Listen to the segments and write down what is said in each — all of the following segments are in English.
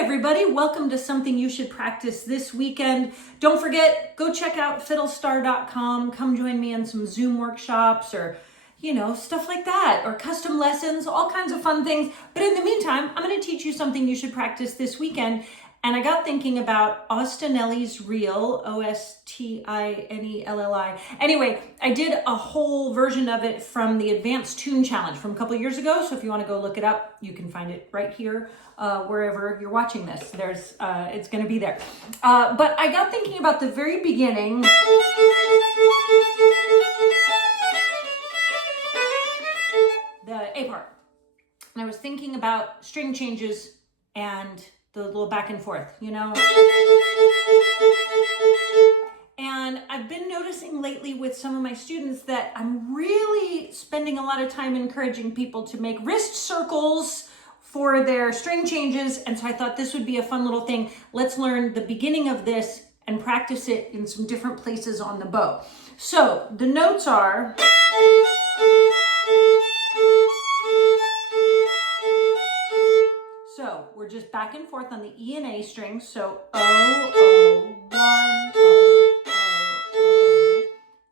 everybody, welcome to Something You Should Practice this weekend. Don't forget, go check out fiddlestar.com. Come join me in some Zoom workshops or, stuff like that, or custom lessons, all kinds of fun things. But in the meantime, I'm going to teach you something you should practice this weekend. And I got thinking about Ostinelli's reel, Ostinelli. Anyway, I did a whole version of it from the Advanced Tune Challenge from a couple of years ago. So if you want to go look it up, you can find it right here, wherever you're watching this. It's going to be there. But I got thinking about the very beginning. The A part. And I was thinking about string changes and the little back and forth, And I've been noticing lately with some of my students that I'm really spending a lot of time encouraging people to make wrist circles for their string changes. And so I thought this would be a fun little thing. Let's learn the beginning of this and practice it in some different places on the bow. So the notes are... So we're just back and forth on the E and A strings. So O, O, 1, O, O, O.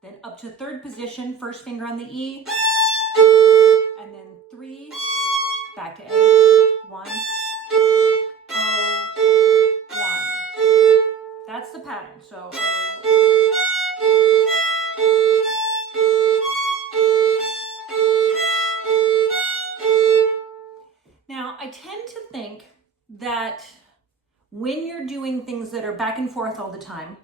Then up to third position, first finger on the E. And then 3, back to A, 1, O, 1. That's the pattern. So O. I tend to think that when you're doing things that are back and forth all the time,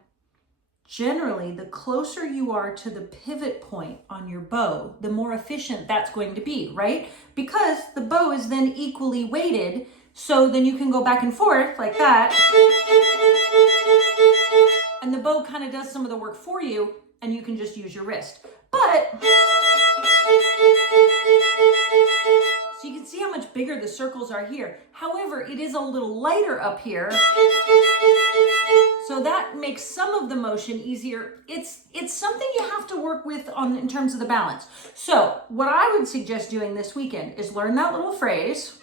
generally the closer you are to the pivot point on your bow, the more efficient that's going to be, right? Because the bow is then equally weighted, so then you can go back and forth like that, and the bow kind of does some of the work for you, and you can just use your wrist. But so you can see how much bigger the circles are here. However, it is a little lighter up here. So that makes some of the motion easier. It's something you have to work with in terms of the balance. So what I would suggest doing this weekend is learn that little phrase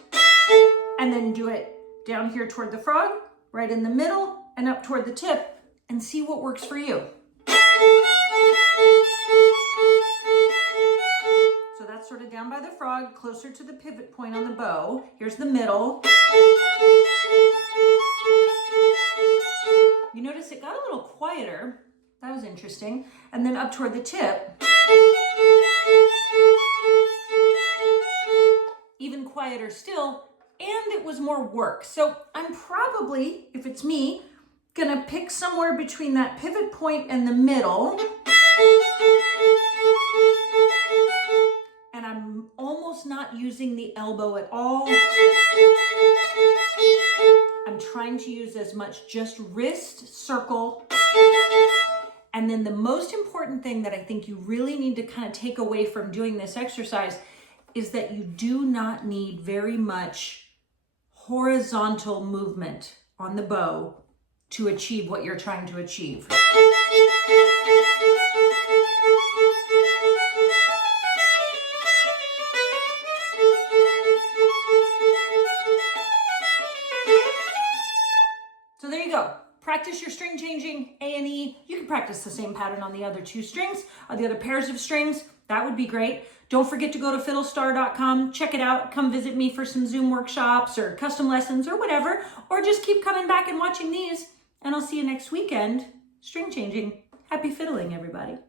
and then do it down here toward the frog, right in the middle, and up toward the tip, and see what works for you. So that's sort of down by the frog, closer to the pivot point on the bow. Here's the middle. You notice it got a little quieter. That was interesting. And then up toward the tip. Even quieter still, and it was more work. So I'm probably, if it's me, gonna pick somewhere between that pivot point and the middle. And I'm almost not using the elbow at all. I'm trying to use as much just wrist circle. And then the most important thing that I think you really need to kind of take away from doing this exercise is that you do not need very much horizontal movement on the bow to achieve what you're trying to achieve. So there you go. Practice your string changing, A and E. You can practice the same pattern on the other two strings, or the other pairs of strings. That would be great. Don't forget to go to fiddlestar.com, check it out, come visit me for some Zoom workshops or custom lessons or whatever, or just keep coming back and watching these, and I'll see you next weekend. String changing. Happy fiddling, everybody.